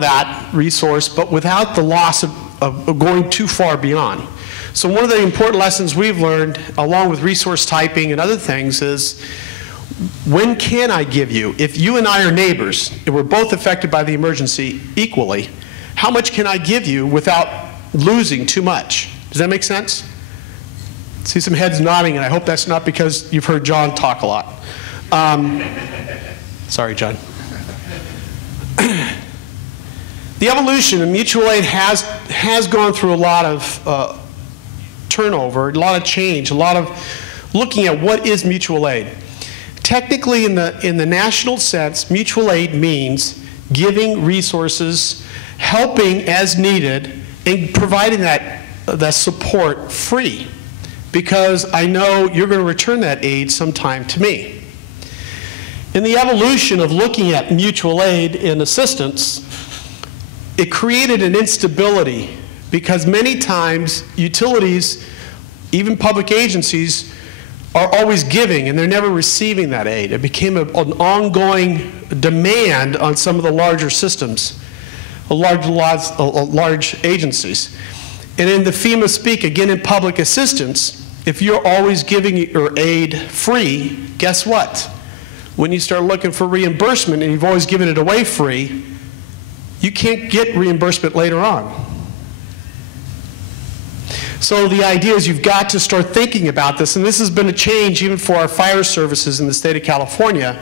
that resource, but without the loss of going too far beyond. So one of the important lessons we've learned, along with resource typing and other things, is when can I give you? If you and I are neighbors, and we're both affected by the emergency equally, how much can I give you without losing too much? Does that make sense? See some heads nodding, and I hope that's not because you've heard John talk a lot. Sorry, John. The evolution of mutual aid has gone through a lot of turnover, a lot of change, a lot of looking at what is mutual aid. Technically, in the national sense, mutual aid means giving resources, helping as needed, and providing that support free, because I know you're going to return that aid sometime to me. In the evolution of looking at mutual aid and assistance, it created an instability, because many times utilities, even public agencies, are always giving and they're never receiving that aid. It became an ongoing demand on some of the larger systems, large agencies. And in the FEMA speak, again in public assistance, if you're always giving your aid free, guess what? When you start looking for reimbursement and you've always given it away free, you can't get reimbursement later on. So the idea is you've got to start thinking about this, and this has been a change even for our fire services in the state of California.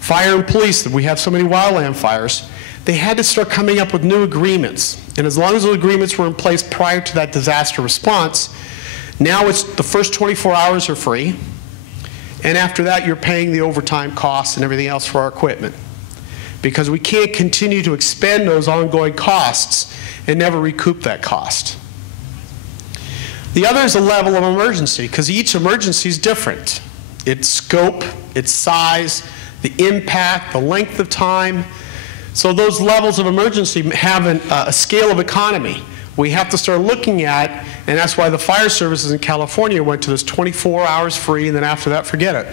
Fire and police, we have so many wildland fires, they had to start coming up with new agreements. And as long as those agreements were in place prior to that disaster response, now it's the first 24 hours are free, and after that you're paying the overtime costs and everything else for our equipment, because we can't continue to expend those ongoing costs and never recoup that cost. The other is a level of emergency, because each emergency is different. Its scope, its size, the impact, the length of time. So those levels of emergency have a scale of economy we have to start looking at, and that's why the fire services in California went to this 24 hours free, and then after that, forget it.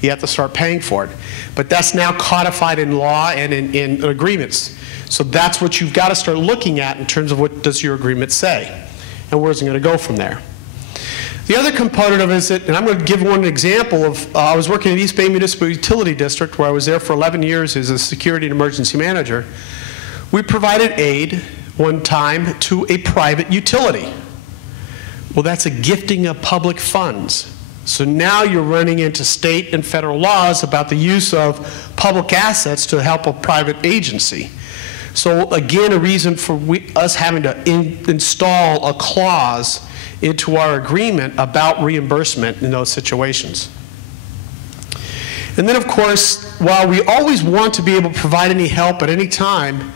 You have to start paying for it. But that's now codified in law and in agreements. So that's what you've got to start looking at in terms of what does your agreement say, and where's it going to go from there. The other component of it is that, and I'm going to give one example of, I was working at East Bay Municipal Utility District, where I was there for 11 years as a security and emergency manager. We provided aid one time to a private utility. Well, that's a gifting of public funds. So now you're running into state and federal laws about the use of public assets to help a private agency. So again, a reason for us having to install a clause into our agreement about reimbursement in those situations. And then of course, while we always want to be able to provide any help at any time,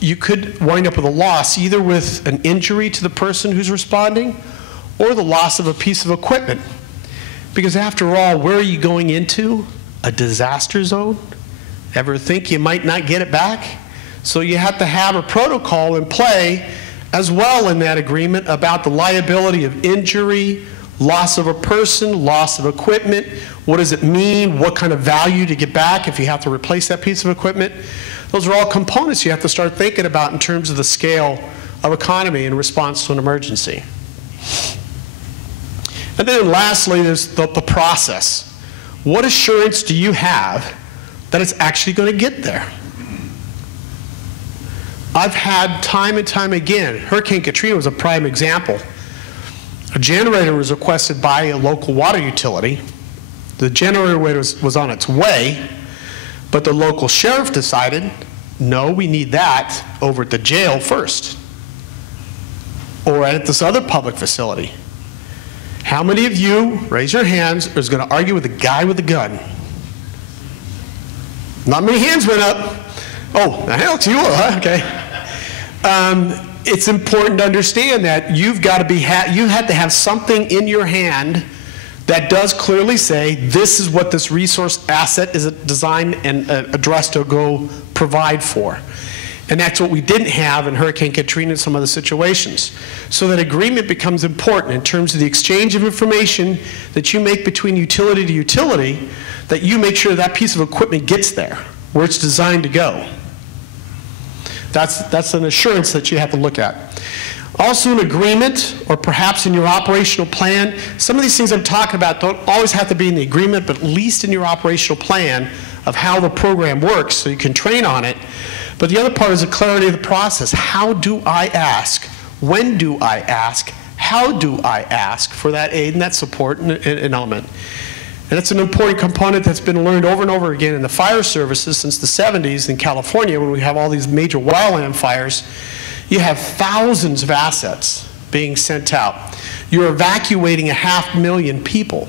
you could wind up with a loss, either with an injury to the person who's responding or the loss of a piece of equipment. Because after all, where are you going into? A disaster zone? Ever think you might not get it back? So you have to have a protocol in play as well in that agreement about the liability of injury, loss of a person, loss of equipment. What does it mean? What kind of value to get back if you have to replace that piece of equipment? Those are all components you have to start thinking about in terms of the scale of economy in response to an emergency. And then lastly, there's the process. What assurance do you have that it's actually going to get there? I've had time and time again, Hurricane Katrina was a prime example. A generator was requested by a local water utility. The generator was on its way, but the local sheriff decided, no, we need that over at the jail first, or at this other public facility. How many of you, raise your hands, is going to argue with the guy with the gun? Not many hands went up. Oh, the hell, it's you, huh? Okay. It's important to understand that you've got to be, you have to have something in your hand that does clearly say this is what this resource asset is designed and addressed to go provide for. And that's what we didn't have in Hurricane Katrina and some other situations. So that agreement becomes important in terms of the exchange of information that you make between utility to utility, that you make sure that piece of equipment gets there, where it's designed to go. That's an assurance that you have to look at. Also an agreement, or perhaps in your operational plan. Some of these things I'm talking about don't always have to be in the agreement, but at least in your operational plan of how the program works so you can train on it. But the other part is the clarity of the process. How do I ask? When do I ask? How do I ask for that aid and that support and element? And it's an important component that's been learned over and over again in the fire services since the 70s in California, when we have all these major wildland fires. You have thousands of assets being sent out. You're evacuating 500,000 people.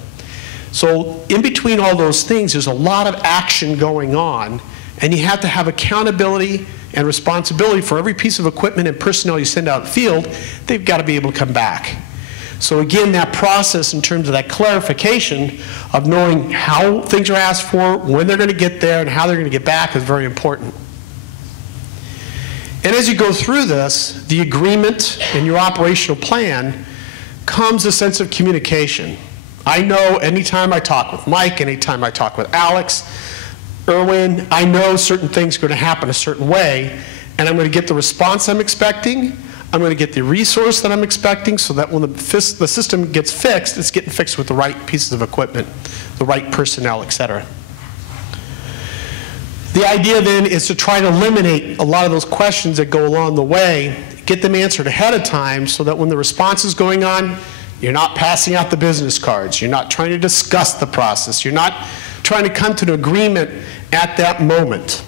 So in between all those things, there's a lot of action going on, and you have to have accountability and responsibility for every piece of equipment and personnel you send out in the field. They've got to be able to come back. So again, that process in terms of that clarification of knowing how things are asked for, when they're going to get there, and how they're going to get back is very important. And as you go through this, the agreement and your operational plan comes a sense of communication. I know anytime I talk with Mike, anytime I talk with Alex, Erwin, I know certain things are going to happen a certain way, and I'm going to get the response I'm expecting. I'm going to get the resource that I'm expecting, so that when the system gets fixed, it's getting fixed with the right pieces of equipment, the right personnel, et cetera. The idea then is to try to eliminate a lot of those questions that go along the way, get them answered ahead of time so that when the response is going on, you're not passing out the business cards, you're not trying to discuss the process, you're not trying to come to an agreement at that moment.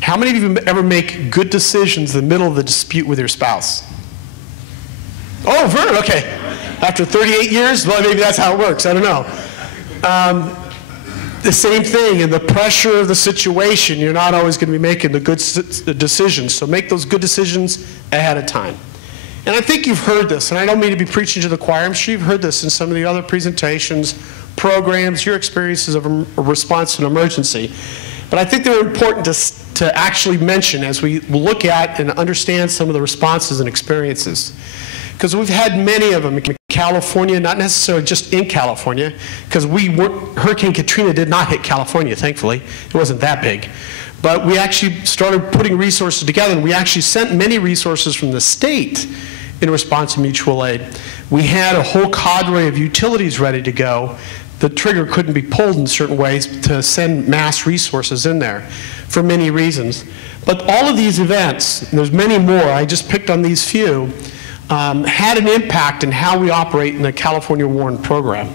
How many of you ever make good decisions in the middle of the dispute with your spouse? Oh, Vern, okay. After 38 years? Well, maybe that's how it works, I don't know. The same thing, in the pressure of the situation, you're not always going to be making the good decisions. So make those good decisions ahead of time. And I think you've heard this, and I don't mean to be preaching to the choir. I'm sure you've heard this in some of the other presentations, programs, your experiences of a response to an emergency. But I think they're important to actually mention as we look at and understand some of the responses and experiences. Because we've had many of them in California, not necessarily just in California, because Hurricane Katrina did not hit California, thankfully. It wasn't that big. But we actually started putting resources together, and we actually sent many resources from the state in response to mutual aid. We had a whole cadre of utilities ready to go. The trigger couldn't be pulled in certain ways to send mass resources in there for many reasons. But all of these events, and there's many more, I just picked on these few, had an impact in how we operate in the California Warren program.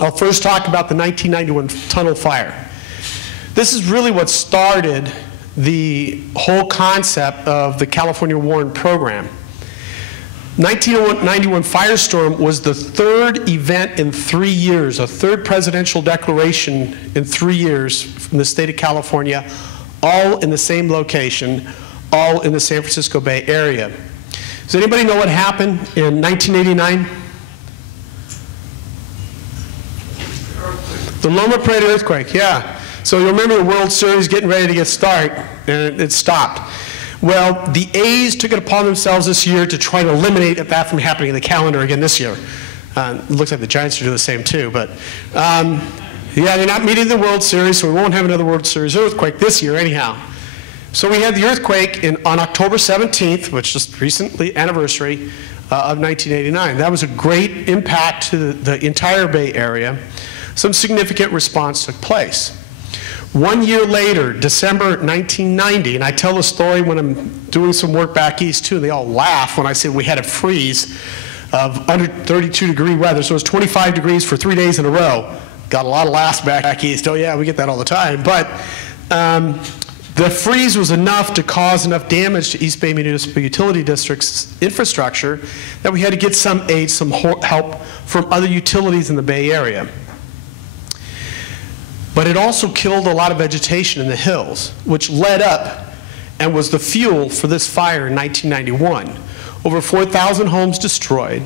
I'll first talk about the 1991 tunnel fire. This is really what started the whole concept of the California Warren program. 1991 firestorm was the third event in 3 years, a third presidential declaration in 3 years from the state of California, all in the same location, all in the San Francisco Bay Area. Does anybody know what happened in 1989? The Loma Prieta earthquake, yeah. So you remember the World Series getting ready to get started, and it stopped. Well, the A's took it upon themselves this year to try to eliminate that from happening in the calendar again this year. It looks like the Giants are doing the same too, but yeah, they're not meeting the World Series, so we won't have another World Series earthquake this year anyhow. So we had the earthquake on October 17th, which is recently anniversary of 1989. That was a great impact to the entire Bay Area. Some significant response took place. 1 year later, December 1990, and I tell the story when I'm doing some work back east too, and they all laugh when I say we had a freeze of under 32-degree weather, so it was 25 degrees for 3 days in a row. Got a lot of laughs back east. Oh yeah, we get that all the time. But the freeze was enough to cause enough damage to East Bay Municipal Utility District's infrastructure that we had to get some aid, some help from other utilities in the Bay Area. But it also killed a lot of vegetation in the hills, which led up and was the fuel for this fire in 1991. Over 4,000 homes destroyed,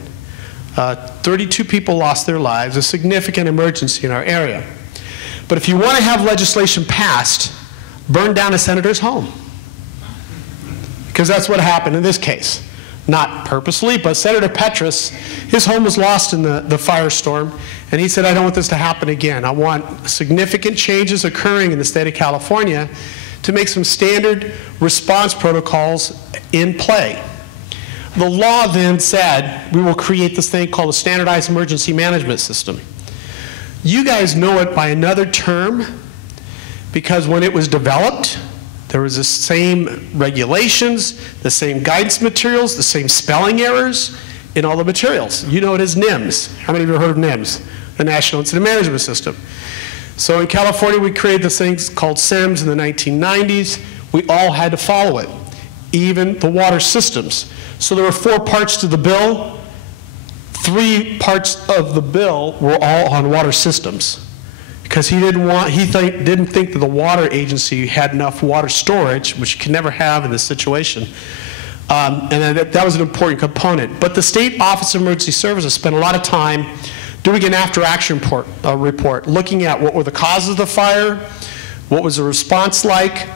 32 people lost their lives, a significant emergency in our area. But if you want to have legislation passed, burn down a senator's home. Because that's what happened in this case. Not purposely, but Senator Petrus, his home was lost in the firestorm, and he said, I don't want this to happen again. I want significant changes occurring in the state of California to make some standard response protocols in play. The law then said we will create this thing called a standardized emergency management system. You guys know it by another term because when it was developed, there was the same regulations, the same guidance materials, the same spelling errors in all the materials. You know it as NIMS. How many of you have heard of NIMS? The National Incident Management System. So in California, we created this thing called SIMS in the 1990s. We all had to follow it, even the water systems. So there were 4 parts to the bill. 3 parts of the bill were all on water systems because he didn't think that the water agency had enough water storage, which you can never have in this situation. And that was an important component. But the State Office of Emergency Services spent a lot of time doing an after-action report, looking at what were the causes of the fire, what was the response like,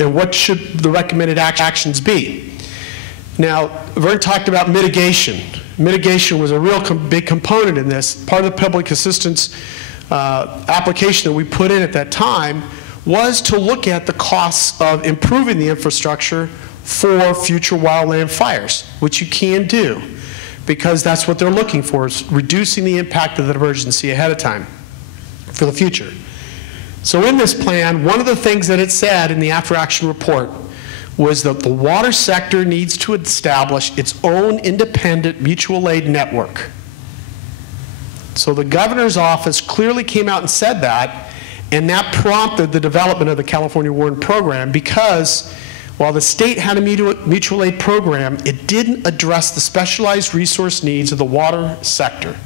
and what should the recommended actions be. Now, Vern talked about mitigation. Mitigation was a real big component in this. Part of the public assistance application that we put in at that time was to look at the costs of improving the infrastructure for future wildland fires, which you can do, because that's what they're looking for, is reducing the impact of the emergency ahead of time for the future. So in this plan, one of the things that it said in the after-action report was that the water sector needs to establish its own independent mutual aid network. So the governor's office clearly came out and said that, and that prompted the development of the California WARN program, because while the state had a mutual aid program, it didn't address the specialized resource needs of the water sector.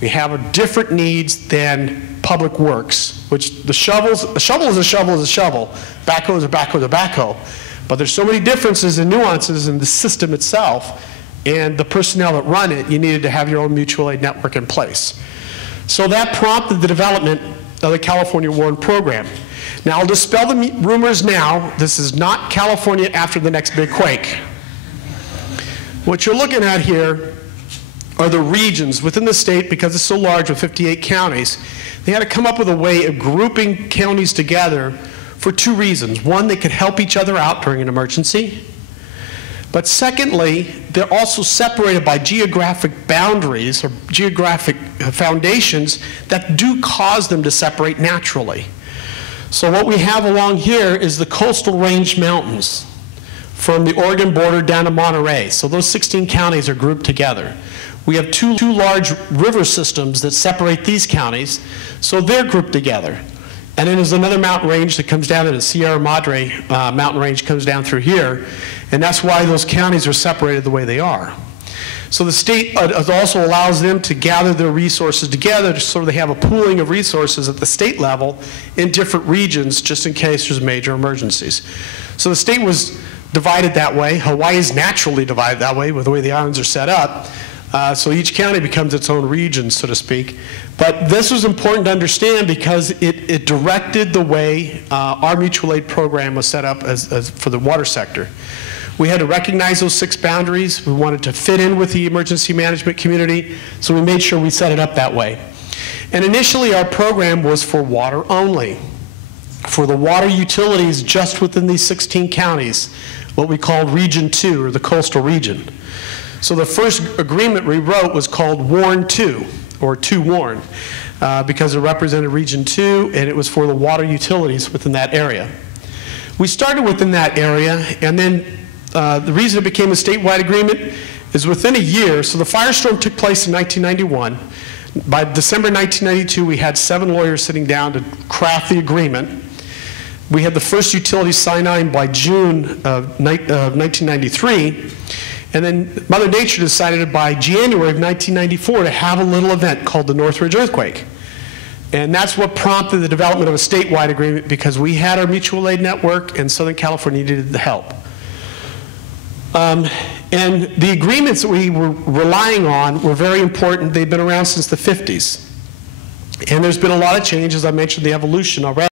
We have different needs than public works, which a shovel is a shovel is a shovel, backhoe is a backhoe is a backhoe. But there's so many differences and nuances in the system itself and the personnel that run it, you needed to have your own mutual aid network in place. So that prompted the development of the California WARN program. Now, I'll dispel the rumors now. This is not California after the next big quake. What you're looking at here are the regions within the state, because it's so large with 58 counties. They had to come up with a way of grouping counties together for 2 reasons. One, they could help each other out during an emergency. But secondly, they're also separated by geographic boundaries or geographic foundations that do cause them to separate naturally. So what we have along here is the Coastal Range Mountains from the Oregon border down to Monterey. So those 16 counties are grouped together. We have two large river systems that separate these counties, so they're grouped together. And then there's another mountain range that comes down to the Sierra Madre mountain range, comes down through here, and that's why those counties are separated the way they are. So the state also allows them to gather their resources together so they have a pooling of resources at the state level in different regions just in case there's major emergencies. So the state was divided that way. Hawaii is naturally divided that way with the way the islands are set up. So each county becomes its own region, so to speak. But this was important to understand because it directed the way our mutual aid program was set up as for the water sector. We had to recognize those 6 boundaries. We wanted to fit in with the emergency management community, so we made sure we set it up that way. And initially, our program was for water only, for the water utilities just within these 16 counties, what we called Region 2, or the coastal region. So the first agreement we wrote was called WARN 2, or 2 WARN, because it represented Region 2, and it was for the water utilities within that area. We started within that area, and then the reason it became a statewide agreement is within a year. So the firestorm took place in 1991. By December 1992, we had 7 lawyers sitting down to craft the agreement. We had the first utility sign on by June of 1993. And then Mother Nature decided by January of 1994 to have a little event called the Northridge Earthquake. And that's what prompted the development of a statewide agreement, because we had our mutual aid network and Southern California needed the help. And the agreements that we were relying on were very important. They've been around since the 50s. And there's been a lot of change, as I mentioned, the evolution already.